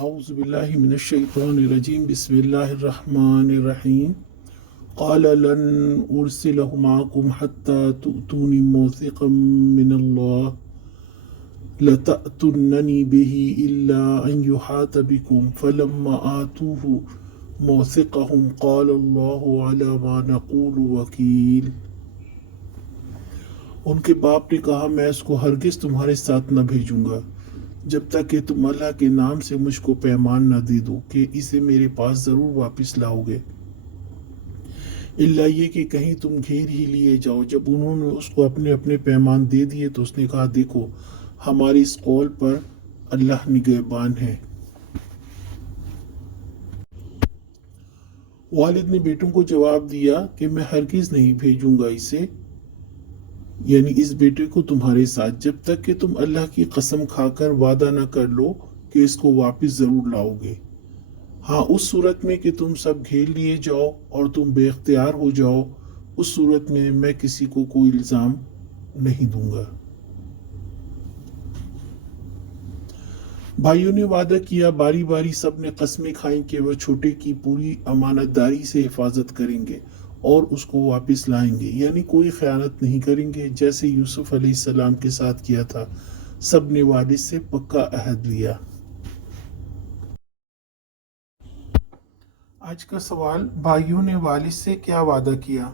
اعوذ باللہ من الشیطان الرجیم بسم اللہ الرحمن الرحیم قال لن ارسلہ معکم حتی تؤتونی موثقا من اللہ لتأتوننی به الا ان یحاط بکم فلما آتوہ موثقہم قال اللہ علی ما نقول وکیل۔ ان کے باپ نے کہا میں اس کو ہرگز تمہارے ساتھ نہ بھیجوں گا جب تک کہ تم اللہ کے نام سے مجھ کو پیمان نہ دے دو کہ اسے میرے پاس ضرور واپس لاؤ گے، الا یہ کہ کہیں تم گھیر ہی لیے جاؤ۔ جب انہوں نے اس کو اپنے اپنے پیمان دے دیے تو اس نے کہا دیکھو ہماری اس قول پر اللہ نگہبان ہے۔ والد نے بیٹوں کو جواب دیا کہ میں ہرگز نہیں بھیجوں گا اسے، یعنی اس بیٹے کو تمہارے ساتھ، جب تک کہ تم اللہ کی قسم کھا کر وعدہ نہ کر لو کہ اس کو واپس ضرور لاؤ گے۔ ہاں اس صورت میں کہ تم سب گھیر لیے جاؤ اور تم بے اختیار ہو جاؤ، اس صورت میں کسی کو کوئی الزام نہیں دوں گا۔ بھائیوں نے وعدہ کیا، باری باری سب نے قسمیں کھائیں کہ وہ چھوٹے کی پوری امانت داری سے حفاظت کریں گے اور اس کو واپس لائیں گے، یعنی کوئی خیانت نہیں کریں گے، جیسے یوسف علیہ السلام کے ساتھ کیا تھا۔ سب نے والد سے پکا عہد لیا۔ آج کا سوال، بھائیوں نے والد سے کیا وعدہ کیا؟